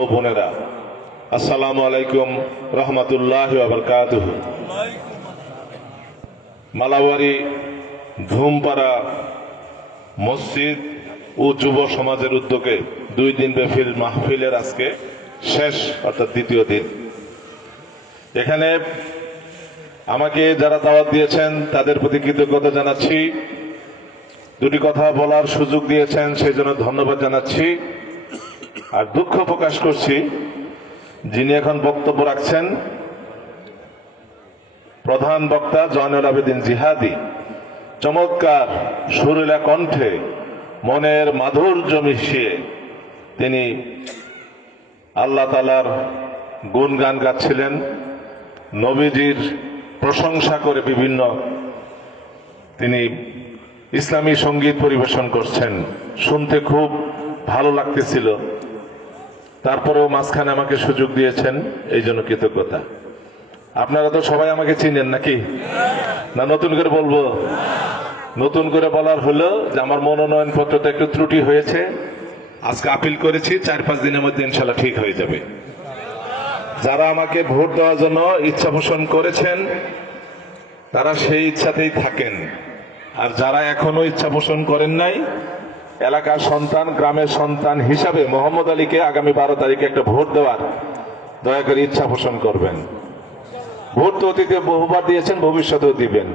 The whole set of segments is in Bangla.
ও বোনেরা, আসসালামু আলাইকুম রহমতুল্লাহি ওয়া বারাকাতুহু। মালাবাড়ি ধুমপাড়া মসজিদ ও যুব সমাজের উদ্যোগে 2 দিন ব্যাপী মাহফিলের আজকে শেষ অর্থাৎ দ্বিতীয় দিন। এখানে আমাকে যারা দাওয়াত দিয়েছেন তাদের প্রতি কৃতজ্ঞতা জানাচ্ছি। 2টি কথা বলার সুযোগ দিয়েছেন সেই জন্য ধন্যবাদ জানাচ্ছি। আর দুঃখ প্রকাশ করছি, যিনি এখন বক্তব্য রাখছেন প্রধান বক্তা জয়নুল আবেদিন জিহাদি, চমৎকার সুরেলা কণ্ঠে মনের মাধুর্য মিশিয়ে তিনি আল্লাহ তাআলার গুণগান গাচ্ছিলেন, নবীজির প্রশংসা করে বিভিন্ন তিনি ইসলামী সঙ্গীত পরিবেশন করছেন। শুনতে খুব ভালো লাগতেছিল। তারপরেও মাঝখানে আমাকে সুযোগ দিয়েছেন, এই জন্য কৃতজ্ঞতা। আপনারা তো সবাই আমাকে চিনেন নাকি? না নতুন করে বলবো? নতুন করে বলার হলো যে আমার মনোনয়ন পত্রতে একটু ত্রুটি হয়েছে। আজকে আপিল করেছি, 4-5 দিনের মধ্যে ইনশাল্লাহ ঠিক হয়ে যাবে। যারা আমাকে ভোট দেওয়ার জন্য ইচ্ছা পোষণ করেছেন তারা সেই ইচ্ছাতেই থাকেন। আর যারা এখনো ইচ্ছা পোষণ করেন নাই, এলাকার সন্তান, গ্রামের সন্তান হিসাবে মোহাম্মদ আলীকে আগামী 12 তারিখে একটা ভোট দেওয়ার দয়া করে ইচ্ছা পোষণ করবেন। ভোট তো অতীতে বহুবার দিয়েছেন, ভবিষ্যতেও দিবেন,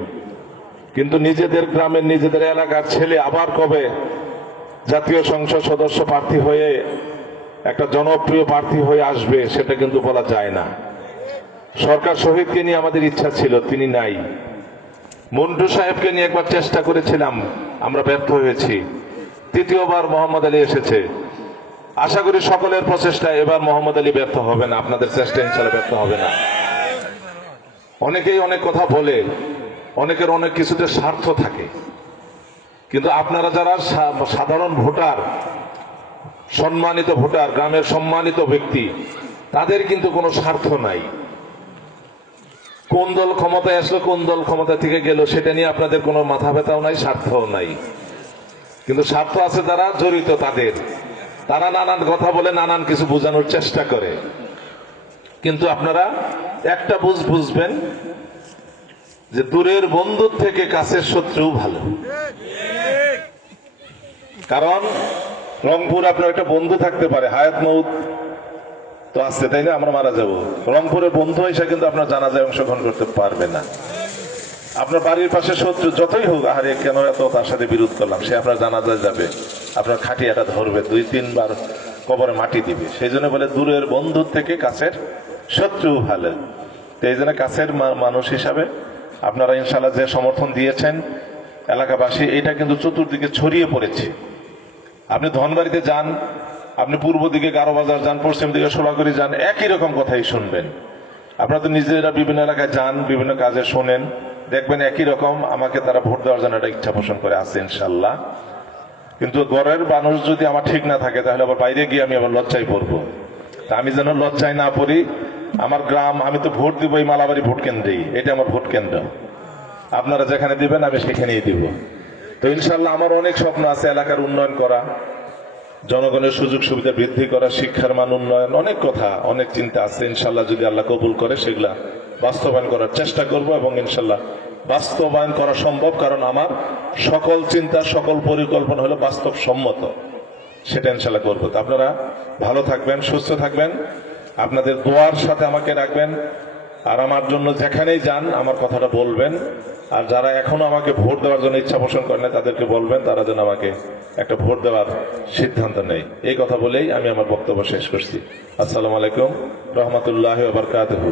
কিন্তু নিজেদের গ্রামের নিজেদের এলাকার ছেলে আবার কবে জাতীয় সংসদ সদস্য প্রার্থী হয়ে একটা জনপ্রিয় প্রার্থী হয়ে আসবে সেটা কিন্তু বলা যায় না। সরকার শহীদকে নিয়ে আমাদের ইচ্ছা ছিল, তিনি নাই। মন্টু সাহেবকে নিয়ে একবার চেষ্টা করেছিলাম, আমরা ব্যর্থ হয়েছি। 3য়বার মোহাম্মদ আলী এসেছে। আশা করি সকলের প্রচেষ্টায় এবার মোহাম্মদ আলী ব্যর্থ হবে না, আপনাদের চেষ্টা ইনশাআল্লাহ ব্যর্থ হবে না। অনেকেই অনেক কথা বলে, অনেকের অনেক কিছুতে স্বার্থ থাকে, কিন্তু আপনারা যারা সাধারণ ভোটার, সম্মানিত ভোটার, গ্রামের সম্মানিত ব্যক্তি, তাদের কিন্তু কোনো স্বার্থ নাই। কোন দল ক্ষমতায় আসলো, কোন দল ক্ষমতা থেকে গেল, সেটা নিয়ে আপনাদের কোনো মাথা ব্যথাও নাই, স্বার্থও নাই। কিন্তু স্বার্থ আছে যারা জড়িত, তারা নানান কথা বলে, নানান কিছু বোঝানোর চেষ্টা করে। কিন্তু আপনারা একটা বুঝবেন যে দূরের বন্ধুর থেকে কাছের শত্রু ভালো। কারণ রংপুর আপনার একটা বন্ধু থাকতে পারে, হায়াত মউত তো আছে, তাই না? আমরা মারা যাব, রংপুরের বন্ধু এসে কিন্তু আপনার জানাজায় অংশগ্রহণ করতে পারবে না। আপনার বাড়ির পাশে শত্রু যতই হোক, আরে কেন এত তার সাথে বিরোধ করলাম, সে আপনার জানাজায় যাবে, আপনার খাটিয়াটা ধরবে, 2-3 বার কবরে মাটি দিবে। সেই জন্য বলে দূরের বন্ধুর থেকে কাছের শত্রু ভালো। তো এই জন্য কাছের মানুষ হিসাবে আপনারা ইনশাল্লাহ যে সমর্থন দিয়েছেন এলাকাবাসী, এটা কিন্তু চতুর্দিকে ছড়িয়ে পড়েছে। আপনি ধনবাড়িতে যান, আপনি পূর্ব দিকে গারোবাজার যান, পশ্চিম দিকে সোলাগুড়ি যান, একই রকম কথাই শুনবেন। আপনারা তো নিজেরা বিভিন্ন এলাকায় যান, বিভিন্ন কাজে শোনেন, দেখবেন একই রকম। আমাকে তারা ভোট দেওয়ার জন্য একটা ইচ্ছা পোষণ করে আছে ইনশাল্লাহ। কিন্তু ঘরের মানুষ যদি আমার ঠিক না থাকে, তাহলে আবার বাইরে গিয়ে আমি আবার লজ্জায় পড়বো। তা আমি যেন লজ্জায় না পড়ি, আমার গ্রাম, আমি তো ভোট দিব এই মালাবাড়ি ভোট কেন্দ্রেই, এটা আমার ভোট কেন্দ্র। আপনারা যেখানে দিবেন আমি সেখানেই দিব। তো ইনশাল্লাহ আমার অনেক স্বপ্ন আছে, এলাকার উন্নয়ন করা, জনগণের সুযোগ সুবিধা বৃদ্ধি করা, শিক্ষার মান উন্নয়ন, অনেক কথা, অনেক চিন্তা আছে। ইনশাল্লাহ যদি আল্লাহ কবুল করে সেগুলা বাস্তবায়ন করার চেষ্টা করব, এবং ইনশাল্লাহ বাস্তবায়ন করা সম্ভব। কারণ আমার সকল চিন্তা, সকল পরিকল্পনা হলো বাস্তবসম্মত, সেটা ইনশাল্লাহ করবো। তো আপনারা ভালো থাকবেন, সুস্থ থাকবেন, আপনাদের দোয়ার সাথে আমাকে রাখবেন। আর আমার জন্য যেখানেই যান আমার কথাটা বলবেন। আর যারা এখনো আমাকে ভোট দেওয়ার জন্য ইচ্ছা পোষণ করেন তাদেরকে বলবেন তারা যেন আমাকে একটা ভোট দেওয়ার সিদ্ধান্ত নেয়। এই কথা বলেই আমি আমার বক্তব্য শেষ করছি। আসসালামু আলাইকুম রহমতুল্লাহি ওয়া বারাকাতুহু।